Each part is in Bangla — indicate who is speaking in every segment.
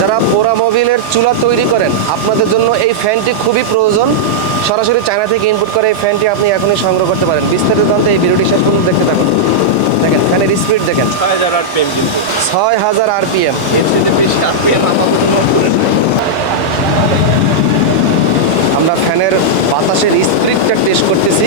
Speaker 1: যারা পোড়া মোবিলের চুলা তৈরি করেন আপনাদের জন্য এই ফ্যানটি খুবই প্রয়োজন। সরাসরি চায়না থেকে ইনপুট করে এই ফ্যানটি আপনি এখনই সংগ্রহ করতে পারেন। বিস্তারিত জানতে এই ভিডিওটি শেষ পর্যন্ত দেখতে থাকুন। দেখেন ফ্যানের স্পিড দেখেন।
Speaker 2: ছয় হাজার
Speaker 1: আরপিএম। আমরা ফ্যানের বাতাসের স্পিডটা টেস্ট করতেছি।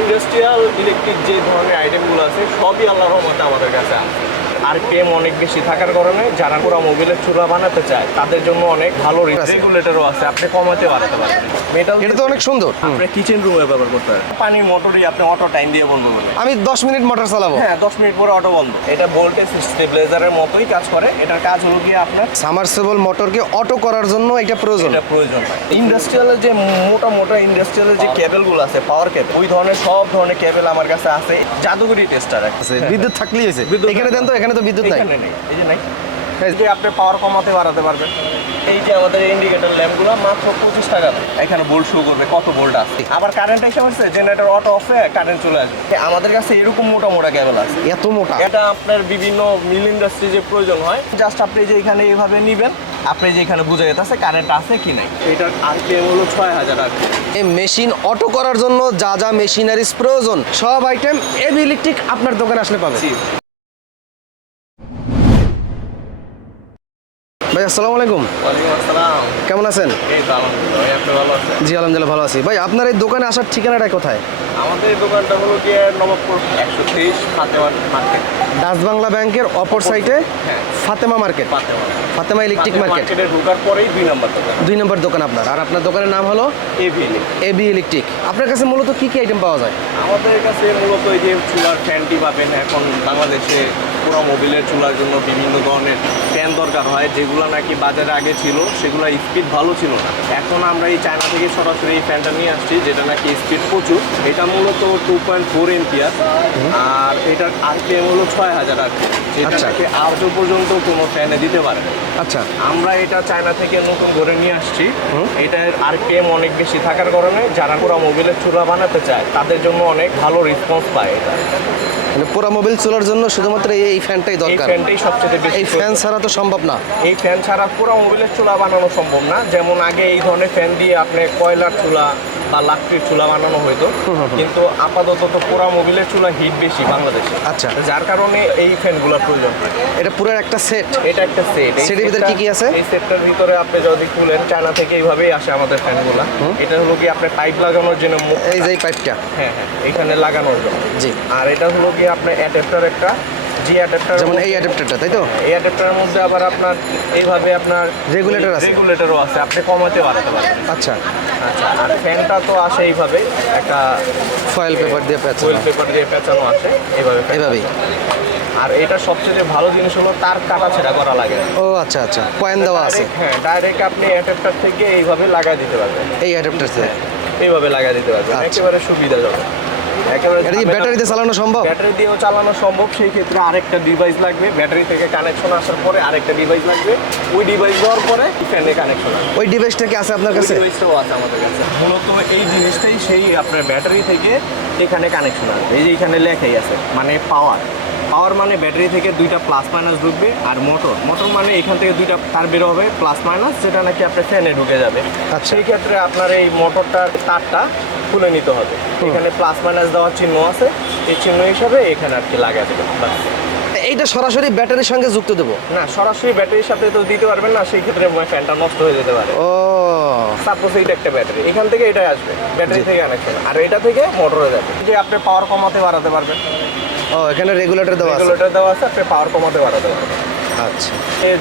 Speaker 2: ইন্ডাস্ট্রিয়াল ইলেকট্রিক যে ধরনের আইটেমগুলো আছে সবই আল্লাহর রহমতে আমাদের কাছে আছে। আর পেম অনেক বেশি থাকার কারণে যারা পুরো মোবিলের চুলা বানাতে চায় তাদের জন্য অনেক ভালো। রেগুলেটরও আছে আপনি কমাতে বাড়াতে পারবেন। মেটাল
Speaker 1: এটা তো অনেক সুন্দর।
Speaker 2: আপনি কিচেন রুমে ব্যবহার করতে পারেন। পানির মোটরই আপনি অটো টাইম দিয়ে বন্ধ করবেন।
Speaker 1: আমি দশ মিনিট মোটর চালাবো।
Speaker 2: হ্যাঁ দশ মিনিট পরে অটো বন্ধ। এটা ভোল্টেজ স্টেবিলাইজারের মতোই কাজ করে। এটার কাজ হলো গিয়ে আপনার
Speaker 1: সামারসেবল মোটরকে অটো করার জন্য এটা প্রয়োজন।
Speaker 2: এটা প্রয়োজন। ইন্ডাস্ট্রিয়ালের যে মোটা মোটা ইন্ডাস্ট্রিয়ালের যে কেবলগুলো আছে পাওয়ার কেবল ওই ধরনের সব ধরনের কেবল আমার কাছে আছে। জাদুঘরি টেস্টার
Speaker 1: আছে বিদ্যুৎ থাকলেই হয়েছে।
Speaker 2: বিদ্যুৎ
Speaker 1: এখানে দেন তো এখানে তো বিদ্যুৎ নাই।
Speaker 2: এই যে নাই। যে আপনি পাওয়ার কমাতে বাড়াতে পারবেন। এই যে আমাদের ইন্ডিকেটর ল্যাম্পগুলো মাত্র পঁচিশ টাকা এখানে বোল্ট শো করবে কত বোল্ট আছে? আবার কারেন্ট এসে হচ্ছে জেনারেটর অটো অফ হয়ে কারেন্ট চলে আসবে। আমাদের কাছে এরকম মোটা মোটা কেবল আছে।
Speaker 1: এত মোটা?
Speaker 2: এটা আপনার বিভিন্ন মিল ইন্ডাস্ট্রি যে প্রয়োজন হয় জাস্ট আপনি যে এখানে এইভাবে নিবেন আপনি যে এখানে বুঝে যেতেছে কারেন্ট আছে কি নাই। এটার আরপিএম হলো ছয় হাজার
Speaker 1: এই মেশিন অটো করার জন্য যা যা মেশিনারিজ প্রয়োজন সব আইটেম এবি ইলেকট্রিক আপনার দোকানে আসলে পাবে ভাই আসসালামু আলাইকুম। কেমন আছেন? জি আলহামদুলিল্লাহ ভালো আছি। ভাই আপনার এই দোকানে আসার ঠিকানাটা কোথায়?
Speaker 2: আমাদের দোকানটা হলো গিয়ে নবাবপুর একশো তেইশ মার্কেট।
Speaker 1: ডাচ বাংলা ব্যাংকের অপর সাইডে
Speaker 2: হ্যাঁ।
Speaker 1: Fatema market.
Speaker 2: Fatema
Speaker 1: electric market
Speaker 2: ঢোকার পরেই দুই নম্বর দোকান।
Speaker 1: দুই নম্বর দোকান আপনার। আর আপনার দোকানের নাম হলো
Speaker 2: এভি
Speaker 1: এবি ইলেকট্রিক আপনার কাছে মূলত কি কি আইটেম পাওয়া যায়?
Speaker 2: আমাদের কাছে মূলত এই যে চুলার ফ্যানটি পাবেন এখন বাংলাদেশে পুরো মোবিলের চুলার জন্য বিভিন্ন ধরনের ফ্যান দরকার হয় যেগুলো নাকি বাজারে আগে ছিল সেগুলো স্পিড ভালো ছিল না। এখন আমরা এই চায়না থেকে সরাসরি এই ফ্যানটা নিয়ে আসছি যেটা নাকি স্পিড প্রচুর। এটা মূলত টু পয়েন্ট ফোর এমপিয়ার আর এটার আরপিএম হলো ছয় হাজার আরপিএম যেটা
Speaker 1: আচ্ছা।
Speaker 2: আজও পর্যন্ত কোনো ফ্যানে দিতে পারে
Speaker 1: আচ্ছা।
Speaker 2: আমরা এটা চায়না থেকে নতুন করে নিয়ে আসছি। এটার আরপিএম অনেক বেশি থাকার কারণে যারা পুরো মোবিলের চুলা বানাতে চায় তাদের জন্য অনেক ভালো রেসপন্স পায় এটা।
Speaker 1: মানে পুরো মোবাইল চলার জন্য শুধুমাত্র এই- এই ফ্যানটাই
Speaker 2: এই
Speaker 1: দরকার।
Speaker 2: ফ্যানটাই সবচেয়ে বেশি
Speaker 1: এই ফ্যান ছাড়া তো সম্ভব না।
Speaker 2: এই ফ্যান ছাড়া পুরো মোবিলের চুলা বানানো সম্ভব না। যেমন আগে এই ধরনের ফ্যান দিয়ে আপনি কয়লার চুলা বা লাকড়ির চুলা বানানো হইতো। কিন্তু আপাতত তো পুরো মোবিলের চুলা হিট বেশি বাংলাদেশে।
Speaker 1: আচ্ছা।
Speaker 2: যার কারণে এই ফ্যানগুলোর প্রয়োজন
Speaker 1: এটা পুরো একটা সেট।
Speaker 2: এটা একটা সেট।
Speaker 1: সেটের ভিতরে কি কি আছে?
Speaker 2: এই সেটটার ভিতরে আপনি যদি খুলেন চায়না থেকে এইভাবেই আসে আমাদের ফ্যানগুলা। এটা হলো কি আপনি পাইপ লাগানোর জন্য
Speaker 1: এই যে পাইপটা।
Speaker 2: হ্যাঁ হ্যাঁ এখানে লাগানোর জন্য।
Speaker 1: জি।
Speaker 2: আর এটা হলো কি আপনার অ্যাডাপ্টার একটা জি অ্যাডাপ্টার
Speaker 1: যেমন এই অ্যাডাপ্টারটা তাই তো?
Speaker 2: এই অ্যাডাপ্টারের মধ্যে আবার আপনার এইভাবে আপনার
Speaker 1: Regulator আছে?
Speaker 2: রেগুলেটরও আছে আপনি কমাতে বাড়াতে পারবেন
Speaker 1: আচ্ছা।
Speaker 2: আচ্ছা আর ফ্যানটা তো আসে এইভাবে একটা
Speaker 1: ফয়েল পেপার দিয়ে পেঁচানো
Speaker 2: ওয়েল পেপার দিয়ে পেঁচানো আসে এইভাবে।
Speaker 1: এইভাবেই
Speaker 2: আর এটা সবচেয়ে ভালো জিনিস হলো তার কাটা ছেঁড়া করা লাগে।
Speaker 1: ও আচ্ছা আচ্ছা পয়েন্ট দেওয়া আছে।
Speaker 2: হ্যাঁ ডাইরেক্ট আপনি অ্যাডাপ্টার থেকে এইভাবে লাগাই দিতে পারবেন।
Speaker 1: এই অ্যাডাপ্টার থেকে
Speaker 2: এইভাবে লাগাই দিতে পারবেন
Speaker 1: আচ্ছা।
Speaker 2: একেবারে সুবিধা যাবে একেবারে
Speaker 1: এটা কি ব্যাটারিতে চালানো সম্ভব?
Speaker 2: ব্যাটারি দিয়েও চালানো সম্ভব সেই ক্ষেত্রে আরেকটা ডিভাইস লাগবে। ব্যাটারি থেকে কানেকশন আসার পরে আরেকটা ডিভাইস লাগবে। ওই ডিভাইস দেওয়ার পরে ফ্যানে কানেকশন
Speaker 1: ওই ডিভাইসটা কি আছে আপনার কাছে?
Speaker 2: ডিভাইসটাও আছে আমাদের কাছে। মূলত এই জিনিসটাই সেই আপনার ব্যাটারি থেকে এখানে কানেকশন আসবে। এই যে এখানে লেখাই আছে মানে পাওয়ার পাওয়ার মানে ব্যাটারি থেকে দুইটা প্লাস মাইনাস ঢুকবে আর মোটর। মোটর মানে এখান থেকে দুইটা তার বের হবে প্লাস মাইনাস যেটা নাকি আপনার ফ্যানে ঢুকে যাবে।
Speaker 1: আচ্ছা।
Speaker 2: সেই ক্ষেত্রে আপনার এই মোটরটার তারটা খুলে নিতে হবে। এখানে প্লাস মাইনাস দেওয়ার চিহ্ন আছে। এই চিহ্ন হিসাবে এখানে আর কি লাগা দেবে
Speaker 1: এইটা সরাসরি ব্যাটারির সঙ্গে যুক্ত দেবো?
Speaker 2: না সরাসরি ব্যাটারির সাথে তো দিতে পারবেন না সেই ক্ষেত্রে ফ্যানটা নষ্ট হয়ে যেতে পারে।
Speaker 1: ও।
Speaker 2: সাপোজ এইটা একটা ব্যাটারি এখান থেকে এটাই আসবে ব্যাটারি থেকে কানেকশন। আর এটা থেকে মোটরে যাবে। যে আপনি পাওয়ার কমাতে বাড়াতে পারবেন।
Speaker 1: ও এখানে রেগুলেটর দেওয়া আছে?
Speaker 2: রেগুলেটর দেওয়া আছে আপনি পাওয়ার কমাতে বাড়াতে পারবেন
Speaker 1: আচ্ছা।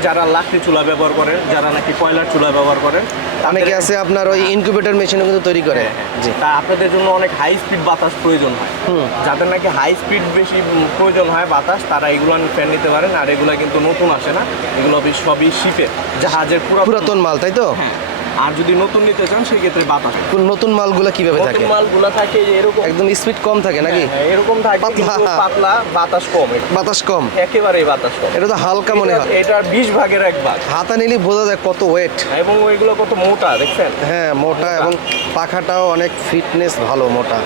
Speaker 2: যারা লাকড়ি চুলা ব্যবহার করেন যারা নাকি কয়লার চুলা ব্যবহার করেন
Speaker 1: অনেকে আছে আপনার ওই ইনকিউবেটর মেশিনও কিন্তু তৈরি করে। জি।
Speaker 2: তা আপনাদের জন্য অনেক হাই স্পিড বাতাস প্রয়োজন হয়।
Speaker 1: হুম।
Speaker 2: যাদের নাকি হাই স্পিড বেশি প্রয়োজন হয় বাতাস তারা এগুলো ফ্যান নিতে পারেন আর এগুলো কিন্তু নতুন আসে না। এগুলো সবই শিপের জাহাজের পুরো
Speaker 1: পুরাতন মাল তাই তো?
Speaker 2: হ্যাঁ। আর যদি নতুন নিতে চান সেই ক্ষেত্রে বাতাস
Speaker 1: নতুন মালগুলো কীভাবে থাকে?
Speaker 2: মালগুলো থাকে যে এরকম
Speaker 1: একদম স্পিড কম থাকে নাকি?
Speaker 2: হ্যাঁ, এরকম থাকে
Speaker 1: পাতলা।
Speaker 2: পাতলা বাতাস কম
Speaker 1: বাতাস কম?
Speaker 2: একেবারেই বাতাস কম।
Speaker 1: এটা তো হালকা মনে হয়।
Speaker 2: এটা- এটার বিশ ভাগের এক ভাগ।
Speaker 1: হাতা নিলে বোঝা যায় কত ওয়েট
Speaker 2: এবং ওইগুলো কত মোটা দেখছেন?
Speaker 1: হ্যাঁ মোটা এবং পাখাটাও অনেক ফিটনেস ভালো মোটা।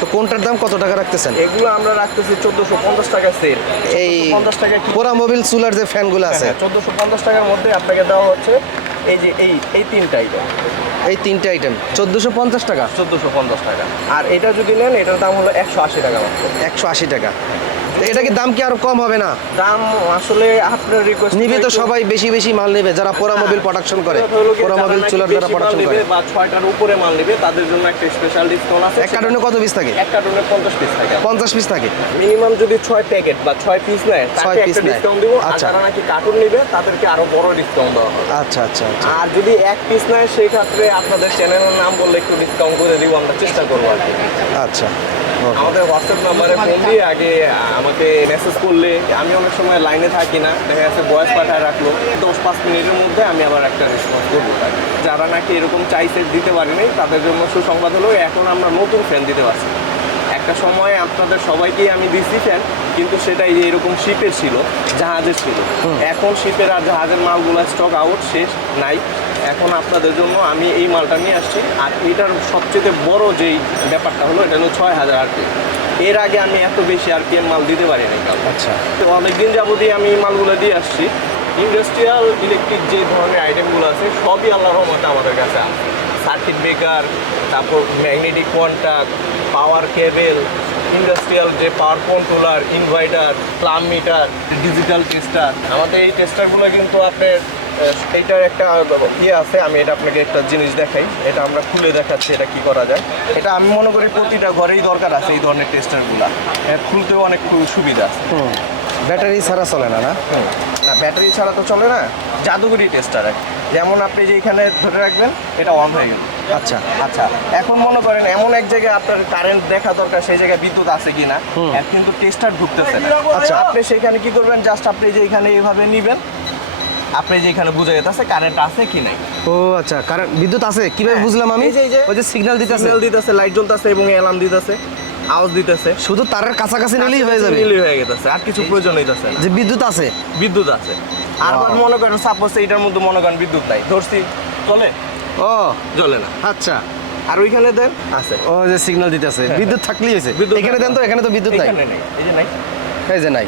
Speaker 1: তো কোনটার দাম কত টাকা রাখতেছেন?
Speaker 2: এগুলো আমরা রাখতেছি চোদ্দোশো পঞ্চাশ টাকা সেল
Speaker 1: এই
Speaker 2: পঞ্চাশ টাকা
Speaker 1: পোড়া মোবিল চুলার যে ফ্যানগুলো আছে।
Speaker 2: চোদ্দোশো পঞ্চাশ টাকার মধ্যে আপনাকে দেওয়া হচ্ছে এই যে এই এই তিনটা আইটেম
Speaker 1: এই তিনটে আইটেম চোদ্দোশো পঞ্চাশ টাকা।
Speaker 2: চোদ্দোশো পঞ্চাশ টাকা। আর এটা যদি নেন এটার দাম হলো একশো আশি টাকা
Speaker 1: একশো আশি টাকা। এটা কি দাম কি আরও কম হবে না?
Speaker 2: দাম আসলে আপনার রিকোয়েস্ট
Speaker 1: নিবে তো সবাই বেশি বেশি মাল নেবে যারা পোড়া মোবিল প্রোডাকশন করে। পোড়া মোবিল চুলার যারা প্রোডাকশন করে।
Speaker 2: বা ছয়টার উপরে মাল নেবে তাদের জন্য একটা স্পেশাল ডিসকাউন্ট আছে।
Speaker 1: এক কার্টনে কত পিস থাকে?
Speaker 2: এক কার্টনে পঞ্চাশ পিস থাকে।
Speaker 1: পঞ্চাশ পিস থাকে।
Speaker 2: মিনিমাম যদি ছয় প্যাকেট বা ছয় পিস নেয়
Speaker 1: piece
Speaker 2: একটা ডিসকাউন্ট দিব। আর
Speaker 1: আচ্ছা।
Speaker 2: যারা নাকি কার্টুন নেবে তাদেরকে আরও বড় ডিসকাউন্ট দেওয়া হবে।
Speaker 1: আচ্ছা আচ্ছা আচ্ছা।
Speaker 2: আর যদি এক পিস নেয় সেই ক্ষেত্রে আপনাদের চ্যানেলের নাম বললে একটু ডিসকাউন্ট করে দিব আমরা চেষ্টা করব।
Speaker 1: আচ্ছা।
Speaker 2: আমাদের হোয়াটসঅ্যাপ নাম্বারে ফোন দিয়ে আগে আমাকে মেসেজ করলে। আমি অনেক সময় লাইনে থাকি না দেখা যাচ্ছে বয়স পাঠায় রাখল। দশ পাঁচ মিনিটের মধ্যে আমি আবার একটা রেসপন্স করব যারা নাকি এরকম চাইছে দিতে পারিনি তাদের জন্য সুসংবাদ হলো এখন আমরা নতুন ফ্যান দিতে পারছি। একটা সময় আপনাদের সবাইকেই আমি দিচ্ছি ফ্যান কিন্তু সেটাই যে এরকম শিপের ছিল জাহাজের ছিল। এখন শিপের আর জাহাজের মালগুলো স্টক আউট শেষ নাই। এখন আপনাদের জন্য আমি এই মালটা নিয়ে আসছি। আর এটার সবচেয়ে বড় যেই ব্যাপারটা হলো এটা হলো ছয় হাজার আরপিএম এর আগে আমি এত বেশি আরপিএম মাল দিতে পারিনি। কাউকে।
Speaker 1: আচ্ছা।
Speaker 2: তো অনেকদিন যাবতীয় আমি এই মালগুলো দিয়ে আসছি। ইন্ডাস্ট্রিয়াল ইলেকট্রিক যে ধরনের আইটেমগুলো আছে সবই আল্লাহর রহমতে আমাদের কাছে আছে। সার্কিট ব্রেকার তারপর magnetic contact power cable industrial যে power controller inverter clamp meter digital tester আমাদের এই টেস্টারগুলো কিন্তু আপনার আহ, এইটার একটা ইয়ে আছে আমি এটা আপনাকে একটা জিনিস দেখাই। এটা আমরা খুলে দেখাচ্ছি এটা কি করা যায়। এটা আমি মনে করি প্রতিটা ঘরেই দরকার আছে এই ধরনের টেস্টারগুলো। খুলতেও অনেক সুবিধা
Speaker 1: হুম। ব্যাটারি ছাড়া চলে না না।
Speaker 2: না ব্যাটারি ছাড়া তো চলে না জাদুঘরি টেস্টার যেমন আপনি যে এখানে ধরে রাখবেন এটা অন হয়ে গেল।
Speaker 1: আচ্ছা।
Speaker 2: আচ্ছা এখন মনে করেন এমন এক জায়গায় আপনার কারেন্ট দেখা দরকার সেই জায়গায় বিদ্যুৎ আছে কিনা এখন কিন্তু টেস্টার ঢুকতেছে না। আচ্ছা। আপনি সেখানে কি করবেন জাস্ট আপনি যে এখানে এইভাবে নিবেন আপনি যে এখানে বুঝে যেতেছে কারেন্ট আছে কি নাই?
Speaker 1: ও আচ্ছা কারণ বিদ্যুৎ আছে? কীভাবে বুঝলাম আমি? ওই যে সিগন্যাল দিতেছে।
Speaker 2: সিগন্যাল দিতেছে লাইট জ্বলতেছে এবং অ্যালার্ম দিতেছে আওয়াজ দিতেছে।
Speaker 1: শুধু তারের কাছাকাছি নিলেই হয়ে যাবে।
Speaker 2: নিলেই হয়ে গেছে আর কিছু প্রয়োজন হইতেছে
Speaker 1: যে বিদ্যুৎ আছে।
Speaker 2: বিদ্যুৎ আছে। আর মনে করেন সাপোজ এইটার মধ্যে মনে করেন বিদ্যুৎ নাই ধরছি চলে?
Speaker 1: ও।
Speaker 2: জ্বলে না।
Speaker 1: আচ্ছা।
Speaker 2: আর ওইখানে দেন আছে।
Speaker 1: ও যে সিগন্যাল দিতেছে। বিদ্যুৎ থাকলেই হয়েছে। এখানে দেন তো এখানে তো বিদ্যুৎ নাই।
Speaker 2: এখানে নেই এই যে নাই।
Speaker 1: এই যে নাই।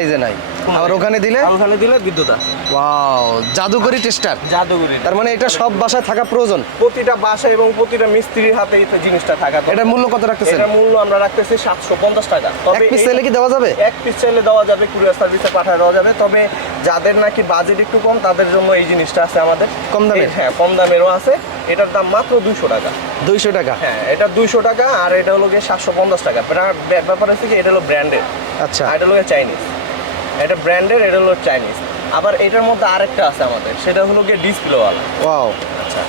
Speaker 1: এই যে নাই। আবার ওখানে দিলে?
Speaker 2: আর ওখানে দিলে বিদ্যুৎ আছে।
Speaker 1: ওয়াও জাদুকরি টেস্টার
Speaker 2: জাদুঘরি
Speaker 1: তার মানে এটা সব বাসায় থাকা প্রয়োজন?
Speaker 2: প্রতিটা বাসা এবং প্রতিটা মিস্ত্রির হাতে এই জিনিসটা থাকা।
Speaker 1: এটার মূল্য কত রাখতেছেন?
Speaker 2: এটার মূল্য আমরা রাখতেছি সাতশো পঞ্চাশ টাকা।
Speaker 1: এক পিস চাইলে কি দেওয়া যাবে?
Speaker 2: এক পিস চাইলে দেওয়া যাবে কুরিয়ার সার্ভিসে পাঠায় দেওয়া যাবে। তবে যাদের নাকি বাজেট একটু কম তাদের জন্য এই জিনিসটা আছে আমাদের।
Speaker 1: কম দামের?
Speaker 2: হ্যাঁ কম দামেরও আছে। এটার দাম মাত্র দুইশো টাকা।
Speaker 1: দুইশো টাকা?
Speaker 2: হ্যাঁ এটা দুইশো টাকা আর এটা হলো গিয়ে সাতশো পঞ্চাশ টাকা। ব্যাপার হচ্ছে কি এটা হলো ব্র্যান্ডেড
Speaker 1: আচ্ছা।
Speaker 2: এটা হলো চাইনিজ এটা ব্র্যান্ডের এটা হলো চাইনিজ আবার এটার মধ্যে আরেকটা আছে আমাদের সেটা হলো গিয়ে ডিসপ্লেওয়ালা
Speaker 1: ওয়াও
Speaker 2: আচ্ছা।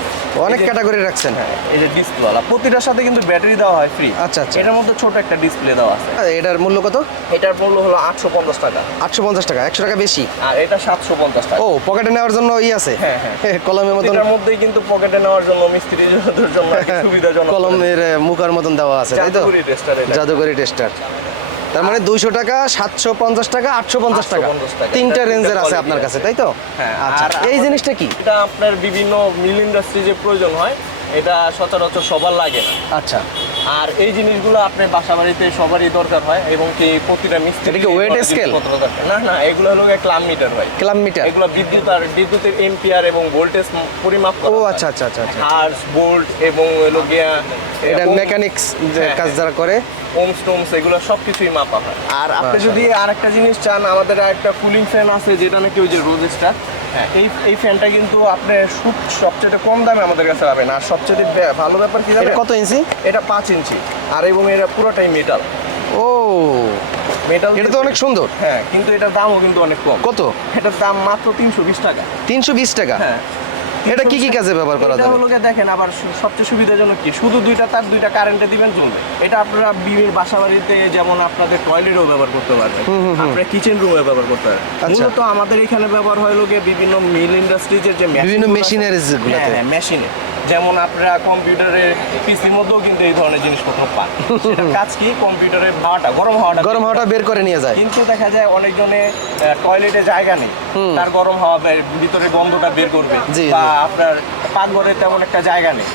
Speaker 1: অনেক ক্যাটাগরি রাখছেন।
Speaker 2: হ্যাঁ এই যে ডিসপ্লেওয়ালা প্রতিটার সাথে কিন্তু ব্যাটারি দেওয়া হয় ফ্রি
Speaker 1: আচ্ছা, আচ্ছা।
Speaker 2: এটার মধ্যে ছোট একটা ডিসপ্লে দেওয়া আছে।
Speaker 1: এটার মূল্য কত?
Speaker 2: এটার মূল্য হলো আটশো পঞ্চাশ টাকা।
Speaker 1: আটশো পঞ্চাশ টাকা একশো টাকা বেশি।
Speaker 2: আর এটা সাতশো পঞ্চাশ টাকা।
Speaker 1: ও পকেটে নেওয়ার জন্য ই আছে?
Speaker 2: হ্যাঁ, হ্যাঁ।
Speaker 1: কলমের মতন।
Speaker 2: এটার মধ্যেই কিন্তু পকেটে নেওয়ার জন্য মিস্ত্রির জন্য আর সুবিধাজনক।
Speaker 1: কলমের মুখার মতন দেওয়া আছে তাই তো?
Speaker 2: জাদুঘরি টেস্টার এটা।
Speaker 1: জাদুঘরি টেস্টার তার মানে দুইশো টাকা সাতশো পঞ্চাশ টাকা আটশো পঞ্চাশ টাকা। তিনটা রেঞ্জের আছে আপনার কাছে তাই তো?
Speaker 2: হ্যাঁ,
Speaker 1: আচ্ছা এই জিনিসটা কি?
Speaker 2: এটা আপনার বিভিন্ন মিল ইন্ডাস্ট্রি যে প্রয়োজন হয় এটা সচরাচর সবার লাগে। না
Speaker 1: আচ্ছা।
Speaker 2: আর এই জিনিসগুলো আপনার বাসা বাড়িতে সবারই দরকার হয় এবং কি প্রতিটা মিস্ত্রি
Speaker 1: এটা কি weight scale?
Speaker 2: না না এগুলো হলো ক্লাম মিটার হয়
Speaker 1: ক্লাম মিটার
Speaker 2: এগুলো বিদ্যুৎ আর বিদ্যুতের এম্পিয়ার এবং ভোল্টেজ পরিমাপ করা
Speaker 1: ও আচ্ছা আচ্ছা আচ্ছা আচ্ছা।
Speaker 2: হার্স বোল্ট এবং হলো গিয়া
Speaker 1: এটা মেকানিক্স
Speaker 2: হ্যাঁ,
Speaker 1: কাজ যারা করে।
Speaker 2: ওমস টোমস এগুলো সব কিছুই মাপা হয়। আর আপনি
Speaker 1: আচ্ছা।
Speaker 2: যদি আরেকটা জিনিস চান আমাদের একটা কুলিং ফ্যান আছে যেটা নাকি ওই যে রোজেস্টার হ্যাঁ এই এই ফ্যানটা কিন্তু আপনি সুপ সবচেয়ে কম দামে আমাদের কাছে পাবেন। আর সবচেয়ে ভালো ব্যাপার কি জানেন?
Speaker 1: কত ইঞ্চি
Speaker 2: এটা পাঁচ ইঞ্চি আর এবং এটা পুরোটাই মেটাল
Speaker 1: ও
Speaker 2: মেটাল
Speaker 1: এটা তো অনেক সুন্দর।
Speaker 2: হ্যাঁ কিন্তু এটার দামও কিন্তু অনেক কম।
Speaker 1: কত?
Speaker 2: এটার দাম মাত্র তিনশো বিশ টাকা।
Speaker 1: তিনশো বিশ টাকা?
Speaker 2: হ্যাঁ।
Speaker 1: এটা কি কি কাজে ব্যবহার করা যাবে?
Speaker 2: হলো দেখেন আবার সবচেয়ে সুবিধাজনক কি? শুধু দুইটা তার দুইটা কারেন্টে দিবেন চলবে এটা আপনারা বিয়ের বাসা বাড়িতে যেমন আপনাদের টয়লেটও ব্যবহার করতে পারবেন। আপনারা কিচেন রুমে ব্যবহার করতে পারবেন।
Speaker 1: আচ্ছা।
Speaker 2: মূলত আমাদের এখানে ব্যবহার হয় লোকে বিভিন্ন মিল ইন্ডাস্ট্রিজের যে
Speaker 1: বিভিন্নগুলো।
Speaker 2: হ্যাঁ হ্যাঁ মেশিনে যেমন আপনারা কম্পিউটারে পিসির মধ্যেও কিন্তু এই ধরনের জিনিসপত্র পান। কাজ কি? কম্পিউটারে হাওয়াটা গরম হাওয়াটা
Speaker 1: গরম হাওয়াটা বের করে নিয়ে যায়।
Speaker 2: কিন্তু দেখা যায় অনেকজনে টয়লেটে জায়গা নেই। তার গরম হাওয়া ভিতরে গন্ধটা বের করবে বা আপনার পাকঘরে তেমন একটা জায়গা নেই।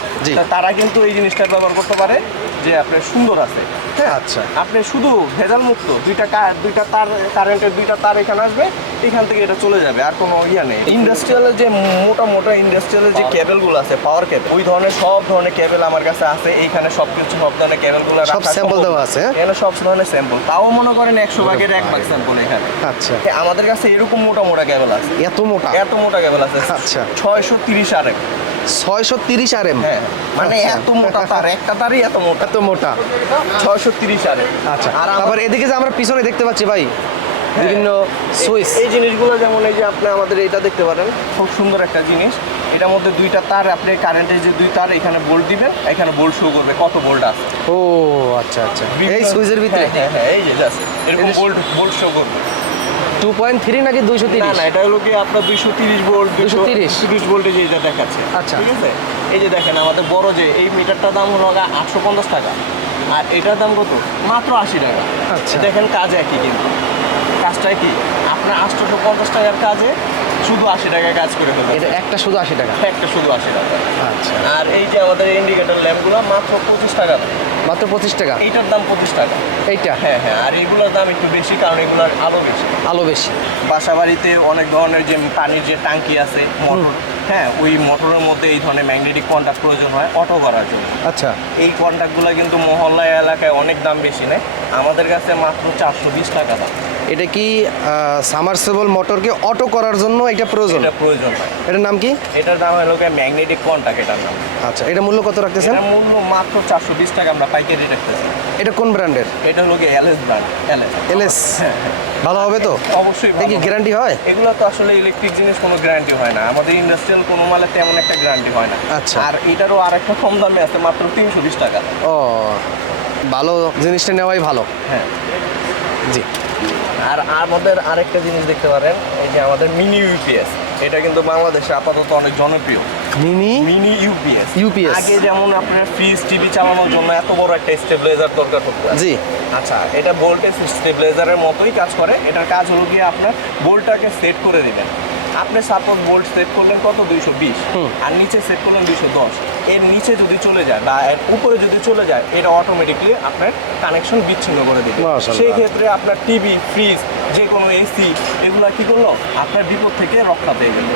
Speaker 2: তারা কিন্তু এই জিনিসটা ব্যবহার করতে পারে যে আপনার সুন্দর আছে। হ্যাঁ
Speaker 1: আচ্ছা।
Speaker 2: আপনি শুধু ভেজাল মুক্ত দুইটা দুইটা তার কারেন্টের দুইটা তার এখানে আসবে এখান থেকে এটা চলে যাবে আর কোনো ইয়া নেই। ইন্ডাস্ট্রিয়ালের যে মোটা মোটা ইন্ডাস্ট্রিয়ালের যে কেবলগুলো আছে পাওয়ার কেবল ওই ধরনের সব ধরনের কেবল আমার কাছে আছে এইখানে সব কিছু সব ধরনের কেবলগুলো
Speaker 1: সব স্যাম্পল দেওয়া আছে, হ্যাঁ?
Speaker 2: এখানে সব ধরনের স্যাম্পল তাও মনে করেন একশো ভাগের এক ভাগ স্যাম্পল এখানে।
Speaker 1: আচ্ছা।
Speaker 2: আমাদের কাছে এরকম মোটা মোটা কেবল আছে।
Speaker 1: এত মোটা?
Speaker 2: এত মোটা কেবল আছে।
Speaker 1: আচ্ছা।
Speaker 2: ছয়শো তিরিশ আর
Speaker 1: ছয়শো তিরিশ আর এম।
Speaker 2: হ্যাঁ মানে
Speaker 1: আচ্ছা।
Speaker 2: এত মোটা তার একটা তারই এত মোটা।
Speaker 1: এত মোটা।
Speaker 2: ছয়শো তিরিশ আর
Speaker 1: আচ্ছা
Speaker 2: আর
Speaker 1: তারপর এদিকে যে আমরা পিছনে দেখতে পাচ্ছি ভাই বিভিন্ন সুইচ
Speaker 2: এই জিনিসগুলো যেমন এই যে আপনি আমাদের এটা দেখতে পারেন খুব সুন্দর একটা জিনিস। এটার মধ্যে দুইটা তার আপনি কারেন্টের যে দুই তার এখানে বোল্ট দিবেন এখানে বোল্ট শো করবে কত বোল্ট আছে।
Speaker 1: ও আচ্ছা আচ্ছা। এই সুইচের ভিতরে?
Speaker 2: হ্যাঁ, হ্যাঁ হ্যাঁ এই যে জাস্ট এরকম বোল্ট বোল্ট শো করবে।
Speaker 1: টু পয়েন্ট থ্রি নাকি দুইশো তিরিশ?
Speaker 2: না এটা হলো কি আপনার দুইশো তিরিশ ভোল্ট
Speaker 1: 230
Speaker 2: তিরিশ। ভোল্টে যে এটা দেখাচ্ছে।
Speaker 1: আচ্ছা।
Speaker 2: ঠিক আছে? এই যে দেখেন আমাদের বড় যে এই মিটারটার দাম হলো আটশো পঞ্চাশ টাকা। আর এটার দাম কত? মাত্র আশি টাকা।
Speaker 1: আচ্ছা।
Speaker 2: দেখেন কাজ একই কিন্তু। কাজটা কি? আপনার আটশোশো পঞ্চাশ টাকার কাজে শুধু আশি টাকায় কাজ করে ফেলবে।
Speaker 1: এটা একটা শুধু আশি টাকা?
Speaker 2: একটা শুধু আশি টাকা।
Speaker 1: আচ্ছা।
Speaker 2: আর এই যে আমাদের ইন্ডিকেটর ল্যাম্পগুলো মাত্র পঁচিশ টাকা
Speaker 1: মাত্র পঁচিশ টাকা?
Speaker 2: এইটার দাম পঁচিশ টাকা।
Speaker 1: এইটা?
Speaker 2: হ্যাঁ হ্যাঁ আর এগুলোর দাম একটু বেশি কারণ এগুলোর আলো বেশি।
Speaker 1: আলো বেশি।
Speaker 2: বাসা বাড়িতে অনেক ধরনের যে পানির যে টাঙ্কি আছে মোটর হ্যাঁ ওই মোটরের মধ্যে এই ধরনের ম্যাগনেটিক কন্ট্যাক্ট প্রয়োজন হয় অটো করার জন্য।
Speaker 1: আচ্ছা।
Speaker 2: এই কন্ট্যাক্টগুলো কিন্তু মহল্লা এলাকায় অনেক দাম বেশি নেয়। আমাদের কাছে মাত্র চারশো বিশ টাকা দাম।
Speaker 1: এটা কি সামারসেবল মোটরকে অটো করার জন্য এটা প্রয়োজন?
Speaker 2: এটা প্রয়োজন।
Speaker 1: এটার নাম কি?
Speaker 2: এটার দাম হলো ম্যাগনেটিক কন্ট্যাক্ট এটার নাম।
Speaker 1: আচ্ছা এটা মূল্য কত রাখতেছেন?
Speaker 2: মূল্য মাত্র চারশো বিশ টাকা আমরা পাইকারি রাখতেছি।
Speaker 1: এটা কোন ব্র্যান্ডের?
Speaker 2: এটা হলো L S brand L S
Speaker 1: LS ভালো হবে তো?
Speaker 2: অবশ্যই
Speaker 1: কি গ্যারান্টি হয়?
Speaker 2: এগুলো তো আসলে ইলেকট্রিক জিনিস কোনো গ্যারান্টি হয় না। আমাদের ইন্ডাস্ট্রিয়াল কোনো মালে তেমন একটা গ্যারান্টি হয় না।
Speaker 1: আচ্ছা।
Speaker 2: আর এটারও আর একটা কম দামে আছে মাত্র তিনশো বিশ টাকা।
Speaker 1: ও ভালো জিনিসটা নেওয়াই ভালো।
Speaker 2: হ্যাঁ।
Speaker 1: জি।
Speaker 2: আর আমাদের আরেকটা জিনিস দেখতে পারেন এই যে আমাদের মিনি ইউপিএস এটা কিন্তু বাংলাদেশে আপাতত অনেক জনপ্রিয়।
Speaker 1: মিনি?
Speaker 2: মিনি ইউপিএস
Speaker 1: UPS
Speaker 2: আগে যেমন আপনার ফ্রিজ টিভি চালানোর জন্য এত বড় একটা স্টেবিলাইজার দরকার হতো
Speaker 1: জি।
Speaker 2: আচ্ছা এটা ভোল্টেজ স্টেবিলাইজারের মতোই কাজ করে। এটার কাজ হলো গিয়ে আপনার বোল্টটাকে সেট করে দিবেন। আপনি সাপোজ বোল্ট সেট করলেন কত? দুইশো বিশ।
Speaker 1: হুম।
Speaker 2: আর নিচে সেট করলেন দুইশো দশ। এর নিচে যদি চলে যায় বা এর উপরে যদি চলে যায় এটা অটোমেটিকলি আপনার কানেকশন বিচ্ছিন্ন করে দিবে। সেই ক্ষেত্রে আপনার টিভি ফ্রিজ যে কোনো এসি এগুলো কি করল? আপনার বিপদ থেকে রক্ষা পেয়ে গেল।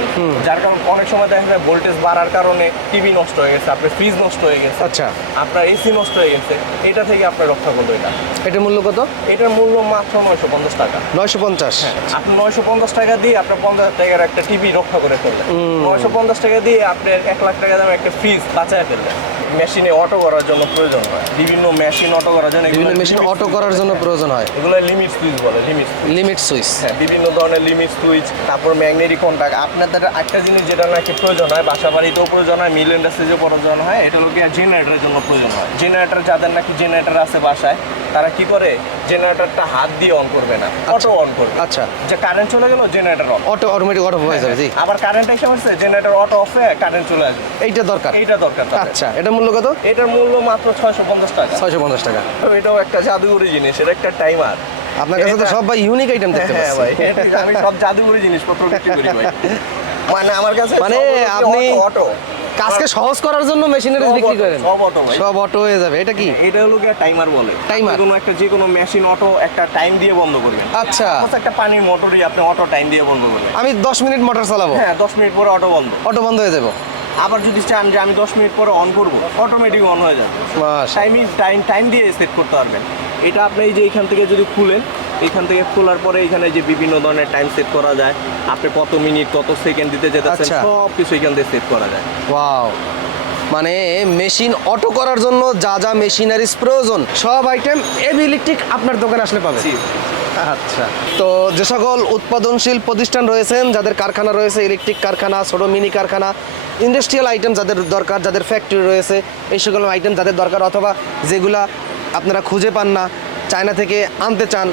Speaker 2: যার কারণে অনেক সময় দেখা যায় ভোল্টেজ বাড়ার কারণে টিভি নষ্ট হয়ে গেছে আপনার ফ্রিজ নষ্ট হয়ে গেছে
Speaker 1: আচ্ছা।
Speaker 2: আপনার এসি নষ্ট হয়ে গেছে এটা থেকে আপনার রক্ষা করল এটা।
Speaker 1: এটার মূল্য কত?
Speaker 2: এটার মূল্য মাত্র নয়শো পঞ্চাশ টাকা।
Speaker 1: নয়শো পঞ্চাশ।
Speaker 2: আপনি নয়শো পঞ্চাশ টাকা দিয়ে আপনার পঞ্চাশ টাকার একটা টিভি রক্ষা করে ফেললেন। নয়শো পঞ্চাশ টাকা দিয়ে আপনার এক লাখ টাকা দামে একটা ফ্রিজ বাঁচায় ফেললেন মেশিনে অটো করার জন্য প্রয়োজন হয়। বিভিন্ন মেশিন অটো করার জন্য
Speaker 1: বিভিন্ন মেশিন অটো করার জন্য প্রয়োজন হয়।
Speaker 2: এগুলো লিমিট সুইচ বলে লিমিট
Speaker 1: লিমিট সুইচ
Speaker 2: হ্যাঁ বিভিন্ন ধরনের লিমিট সুইচ তারপর ম্যাগনেটিক কন্ট্যাক্ট আপনাদের একটা জিনিস যেটা নাকি প্রয়োজন হয় বাসা বাড়িতেও প্রয়োজন হয় মিল ইন্ডাস্ট্রিজেও প্রয়োজন হয় এটা হলো কি জেনারেটরের জন্য প্রয়োজন হয়। জেনারেটর যাদের নাকি জেনারেটর আছে বাসায় তারা কি করে? জেনারেটরটা হাত দিয়ে অন করবে না অটো অন করবে।
Speaker 1: আচ্ছা।
Speaker 2: যে কারেন্ট চলে গেল generator on
Speaker 1: auto automatic auto হয়ে যাবে জি।
Speaker 2: আবার কারেন্ট এসে হচ্ছে জেনারেটর অটো অফ হয়ে কারেন্ট চলে আসবে।
Speaker 1: এইটা দরকার।
Speaker 2: এইটা দরকার
Speaker 1: আচ্ছা এটার মূল্য কত?
Speaker 2: এটার মূল্য মাত্র ছয়শো পঞ্চাশ টাকা।
Speaker 1: ছয়শো পঞ্চাশ টাকা।
Speaker 2: তো এটাও একটা জাদুঘরি জিনিস এটা একটা টাইমার
Speaker 1: আপনার কাছে তো সব ভাই ইউনিক আইটেম দেখতে
Speaker 2: হ্যাঁ ভাই আমি সব জাদুঘরি জিনিসপত্র বিক্রি করি ভাই। মানে আমার কাছে
Speaker 1: মানে আপনি
Speaker 2: অটো,
Speaker 1: কাজকে সহজ করার জন্য মেশিনারি বিক্রি করেন।
Speaker 2: সব অটো ভাই।
Speaker 1: সব অটো হয়ে যাবে এটা কি?
Speaker 2: এটা হলো গিয়ে টাইমার বলে? আপনি কোনো একটা যে কোনো মেশিন অটো একটা টাইম দিয়ে বন্ধ করবেন।
Speaker 1: আচ্ছা।
Speaker 2: একটা পানির মোটরই আপনি অটো টাইম দিয়ে বন্ধ করবেন।
Speaker 1: আমি দশ মিনিট মোটর চালাবো।
Speaker 2: হ্যাঁ দশ মিনিট পরে অটো বন্ধ।
Speaker 1: অটো বন্ধ হয়ে যাব।
Speaker 2: আবার যদি চান যে আমি দশ মিনিট পরে অন করব অটোমেটিক অন হয়ে যাবে। টাইমিং টাইম টাইম দিয়ে সেট করতে পারবেন। এটা আপনি যে এখান থেকে যদি খুলেন এখান থেকে খোলার পরে এখানে যে বিভিন্ন ধরনের টাইম সেট করা যায় আপনি কত মিনিট কত সেকেন্ড দিতে যেতেছেন
Speaker 1: আচ্ছা।
Speaker 2: সব কিছু এখান থেকে সেট করা যায়।
Speaker 1: ওয়াও মানে মেশিন অটো করার জন্য যা যা মেশিনারিজ প্রয়োজন সব আইটেম এবি ইলেকট্রিক আপনার দোকানে আসলে পাবে আচ্ছা। তো যে সকল উৎপাদনশীল প্রতিষ্ঠান রয়েছেন যাদের কারখানা রয়েছে ইলেকট্রিক কারখানা ছোট মিনি কারখানা ইন্ডাস্ট্রিয়াল আইটেম যাদের দরকার যাদের ফ্যাক্টরি রয়েছে এই সকল আইটেম যাদের দরকার অথবা যেগুলা আপনারা খুঁজে পান না চায়না থেকে আনতে চান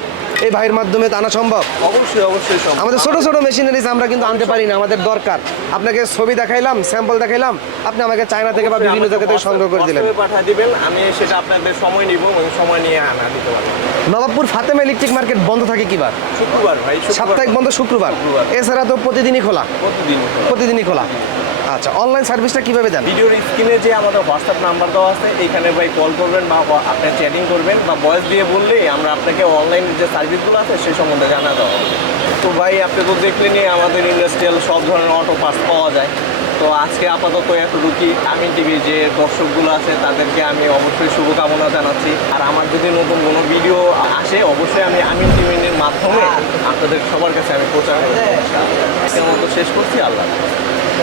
Speaker 1: এই ভাইয়ের মাধ্যমে তো আনা সম্ভব?
Speaker 2: অবশ্যই অবশ্যই
Speaker 1: আমাদের ছোট ছোট মেশিনারিজ আমরা কিন্তু আনতে পারি না আমাদের দরকার। আপনাকে ছবি দেখাইলাম স্যাম্পল দেখাইলাম আপনি আমাকে চায়না থেকে বা বিভিন্ন জায়গা থেকে সংগ্রহ করে দিলেন।
Speaker 2: পাঠিয়ে দিবেন আমি সেটা আপনাদের সময় নিব সময় নিয়ে আনা দিতে পারব।
Speaker 1: নবাবপুর ফাতেমা ইলেকট্রিক মার্কেট বন্ধ থাকে কিবার?
Speaker 2: শুক্রবার ভাই
Speaker 1: সাপ্তাহিক বন্ধ শুক্রবার।
Speaker 2: শুক্রবার।
Speaker 1: এছাড়া তো প্রতিদিনই খোলা।
Speaker 2: প্রতিদিন
Speaker 1: প্রতিদিনই খোলা। আচ্ছা অনলাইন সার্ভিসটা কীভাবে দেন?
Speaker 2: ভিডিওর স্ক্রিনে যে আমাদের হোয়াটসঅ্যাপ নাম্বার দেওয়া আছে এইখানে ভাই কল করবেন বা আপনি চ্যাটিং করবেন বা ভয়েস দিয়ে বললেই আমরা আপনাকে অনলাইন যে সার্ভিসগুলো আছে সেই সম্বন্ধে জানা দেওয়া হবে। তো ভাই আপনি তো দেখলেনই আমাদের ইন্ডাস্ট্রিয়াল সব ধরনের অটো পার্টস পাওয়া যায়। তো আজকে আপাতত এতটুকুই। আমি টিভির যে দর্শকগুলো আছে তাদেরকে আমি অবশ্যই শুভকামনা জানাচ্ছি। আর আমার যদি নতুন কোনো ভিডিও আসে অবশ্যই আমি আমিন টিভির মাধ্যমে আপনাদের সবার কাছে আমি প্রচার করব। মতো শেষ করছি। আল্লাহ।